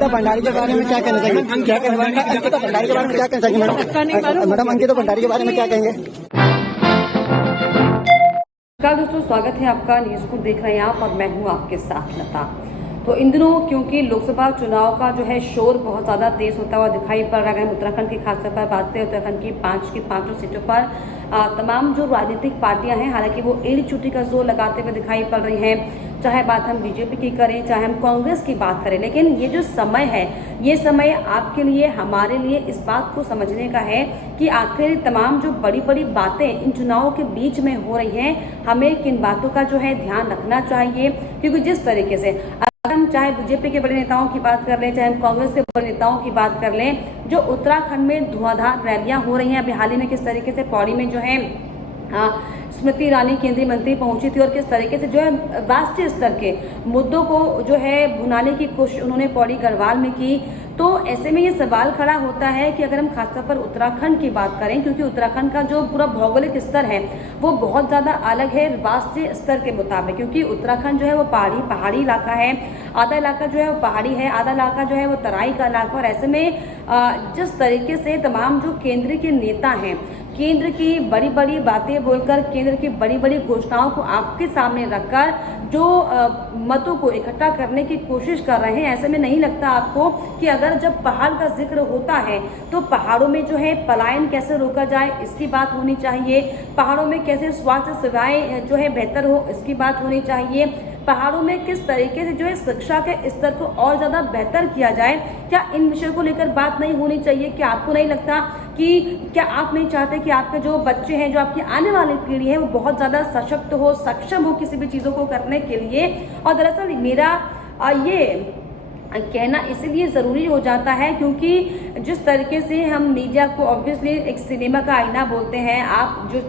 अंकिता भंडारी के बारे में क्या कहना चाहिए? क्या कहना चाहिए अंकिता भंडारी के बारे में? क्या कहना चाहिए मैडम अंकिता भंडारी के बारे में क्या कहेंगे? नमस्कार दोस्तों, स्वागत है आपका न्यूज़ को देख रहे हैं आप और मैं हूं आपके साथ लता। तो इन दिनों क्योंकि लोकसभा चुनाव का जो है शोर बहुत ज़्यादा तेज होता हुआ दिखाई पड़ रहा है। उत्तराखंड की खासतौर पर बात करें, उत्तराखंड की पांचों सीटों पर तमाम जो राजनीतिक पार्टियां हैं, हालांकि वो एड़ी चुटी का जोर लगाते हुए दिखाई पड़ रही हैं। चाहे बात हम बीजेपी की करें, चाहे हम कांग्रेस की बात करें, लेकिन ये जो समय है, ये समय आपके लिए, हमारे लिए इस बात को समझने का है कि आखिर तमाम जो बड़ी बड़ी बातें इन चुनावों के बीच में हो रही हैं, हमें किन बातों का जो है ध्यान रखना चाहिए। क्योंकि जिस तरीके से अगर हम चाहे बीजेपी के बड़े नेताओं की बात कर लें, चाहे हम कांग्रेस के बड़े नेताओं की बात कर लें, जो उत्तराखंड में धुआंधार रैलियां हो रही हैं, अभी हाल ही में किस तरीके से पौड़ी में जो है स्मृति ईरानी केंद्रीय मंत्री पहुंची थी और किस तरीके से जो है राष्ट्रीय स्तर के मुद्दों को जो है भुनाने की कोशिश उन्होंने पौड़ी गढ़वाल में की। तो ऐसे में ये सवाल खड़ा होता है कि अगर हम खासतौर पर उत्तराखंड की बात करें, क्योंकि उत्तराखंड का जो पूरा भौगोलिक स्तर है वो बहुत ज़्यादा अलग है राष्ट्रीय स्तर के मुताबिक, क्योंकि उत्तराखंड जो है वो पहाड़ी इलाका है, आधा इलाका जो है वो पहाड़ी है, आधा इलाका जो है वो तराई का इलाका। और ऐसे में जिस तरीके से तमाम जो केंद्र के नेता हैं, केंद्र की बड़ी बड़ी बातें बोलकर, केंद्र की बड़ी बड़ी घोषणाओं को आपके सामने रखकर जो मतों को इकट्ठा करने की कोशिश कर रहे हैं, ऐसे में नहीं लगता आपको कि अगर जब पहाड़ का जिक्र होता है तो पहाड़ों में जो है पलायन कैसे रोका जाए, इसकी बात होनी चाहिए। पहाड़ों में कैसे स्वास्थ्य सेवाएं जो है बेहतर हो, इसकी बात होनी चाहिए। पहाड़ों में किस तरीके से जो है शिक्षा के स्तर को और ज़्यादा बेहतर किया जाए, क्या इन विषयों को लेकर बात नहीं होनी चाहिए? क्या आपको नहीं लगता कि क्या आप नहीं चाहते कि आपके जो बच्चे हैं, जो आपकी आने वाली पीढ़ी है, वो बहुत ज़्यादा सशक्त हो, सक्षम हो किसी भी चीज़ों को करने के लिए? और दरअसल मेरा ये कहना इसलिए ज़रूरी हो जाता है क्योंकि जिस तरीके से हम मीडिया को ऑब्वियसली एक सिनेमा का आईना बोलते हैं। आप जो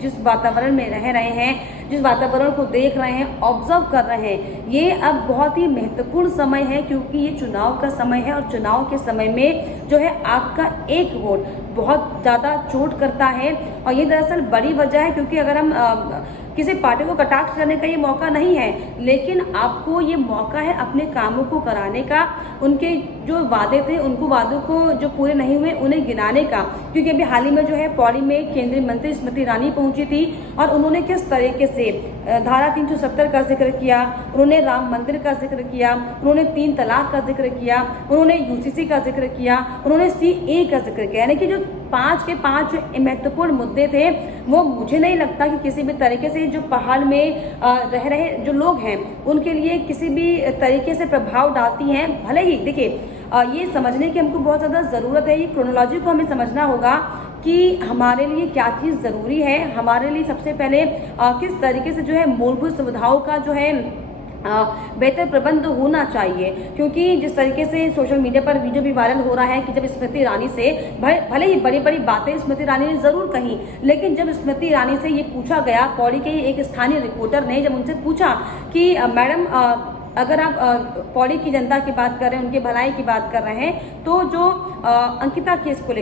जिस वातावरण में रह रहे हैं, जिस वातावरण को देख रहे हैं, ऑब्जर्व कर रहे हैं, ये अब बहुत ही महत्वपूर्ण समय है, क्योंकि ये चुनाव का समय है। और चुनाव के समय में जो है आपका एक वोट बहुत ज़्यादा चोट करता है। और ये दरअसल बड़ी वजह है, क्योंकि अगर हम किसी पार्टी को कटाक्ष करने का ये मौका नहीं है, लेकिन आपको ये मौका है अपने कामों को कराने का, उनके जो वादे थे, उनको वादों को जो पूरे नहीं हुए उन्हें गिनाने का। क्योंकि अभी हाल ही में जो है पौड़ी में केंद्रीय मंत्री स्मृति ईरानी पहुंची थी और उन्होंने किस तरीके से धारा 370 का जिक्र किया, उन्होंने राम मंदिर का जिक्र किया, उन्होंने 3 तलाक का जिक्र किया, उन्होंने यूसीसी का जिक्र किया, उन्होंने सीए का जिक्र किया। यानी कि जो 5 के 5 महत्वपूर्ण मुद्दे थे, वो मुझे नहीं लगता कि किसी भी तरीके से जो पहाड़ में रह रहे जो लोग हैं उनके लिए किसी भी तरीके से प्रभाव डालती हैं। भले ही देखिए, ये समझने की हमको बहुत ज़्यादा ज़रूरत है, ये क्रोनोलॉजी को हमें समझना होगा कि हमारे लिए क्या चीज़ ज़रूरी है। हमारे लिए सबसे पहले किस तरीके से जो है मूलभूत सुविधाओं का जो है बेहतर प्रबंध होना चाहिए। क्योंकि जिस तरीके से सोशल मीडिया पर वीडियो भी वायरल हो रहा है कि जब स्मृति ईरानी से भले ही बड़ी बड़ी बातें स्मृति ईरानी ने ज़रूर कही, लेकिन जब स्मृति ईरानी से ये पूछा गया, पौड़ी के एक स्थानीय रिपोर्टर ने जब उनसे पूछा कि मैडम अगर आप पौड़ी की जनता की बात कर रहे हैं, उनके भलाई की बात कर रहे हैं, तो जो अंकिता केस को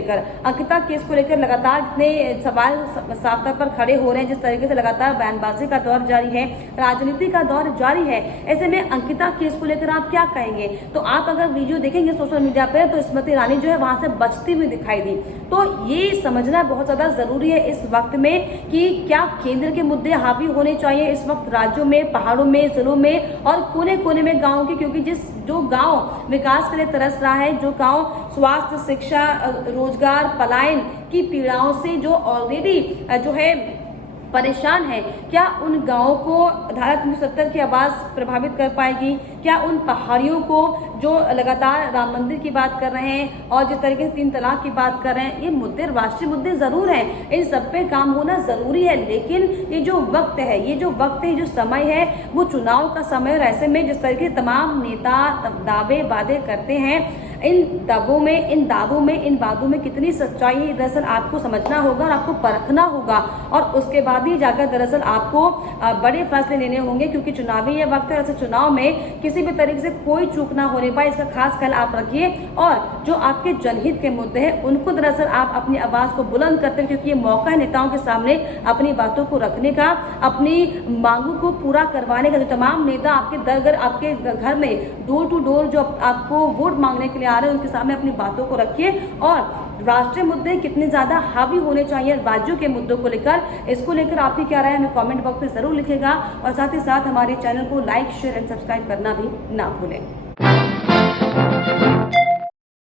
लेकर लगातार इतने सवाल साफ तौर पर खड़े हो रहे हैं, जिस तरीके से लगातार बयानबाजी का दौर जारी है, राजनीति का दौर जारी है, ऐसे में अंकिता केस को लेकर आप क्या कहेंगे? तो आप अगर वीडियो देखेंगे सोशल मीडिया पर तो स्मृति ईरानी जो है वहां से बचती हुई दिखाई दी। तो ये समझना बहुत ज़्यादा ज़रूरी है इस वक्त में कि क्या केंद्र के मुद्दे हावी होने चाहिए इस वक्त राज्यों में, पहाड़ों में, जिलों में और कोने में गाँव के। क्योंकि जो गाँव विकास के लिए तरस रहा है, जो गाँव स्वास्थ्य, शिक्षा, रोजगार, पलायन की पीड़ाओं से जो ऑलरेडी जो है परेशान है, क्या उन गाँवों को धारा 370 की आवाज़ प्रभावित कर पाएगी? क्या उन पहाड़ियों को जो लगातार राम मंदिर की बात कर रहे हैं और जिस तरीके से 3 तलाक की बात कर रहे हैं, ये मुद्दे राष्ट्रीय मुद्दे ज़रूर हैं, इन सब पे काम होना ज़रूरी है। लेकिन ये जो वक्त है, जो समय है, वो चुनाव का समय। और ऐसे में जिस तरीके से तमाम नेता दावे वादे करते हैं, इन बातों में कितनी सच्चाई है, दरअसल आपको समझना होगा और आपको परखना होगा, और उसके बाद ही जाकर दरअसल आपको बड़े फैसले लेने होंगे, क्योंकि चुनावी ये वक्त है। ऐसे चुनाव में किसी भी तरीके से कोई चूक ना होने पाए, इसका खास ख्याल आप रखिए। और जो आपके जनहित के मुद्दे हैं उनको दरअसल आप अपनी आवाज को बुलंद करते हैं, क्योंकि ये मौका है नेताओं के सामने अपनी बातों को रखने का, अपनी मांगों को पूरा करवाने का। जो तमाम नेता आपके घर में डोर टू डोर जो आपको वोट मांगने के लिए आ रहे हैं, उनके सामने अपनी बातों को रखिए। और राष्ट्रीय मुद्दे कितने ज्यादा हावी होने चाहिए राज्यों के मुद्दों को लेकर, इसको लेकर आपकी क्या राय है हमें कमेंट बॉक्स में जरूर लिखेगा। और साथ ही साथ हमारे चैनल को लाइक, शेयर एंड सब्सक्राइब करना भी ना भूलें।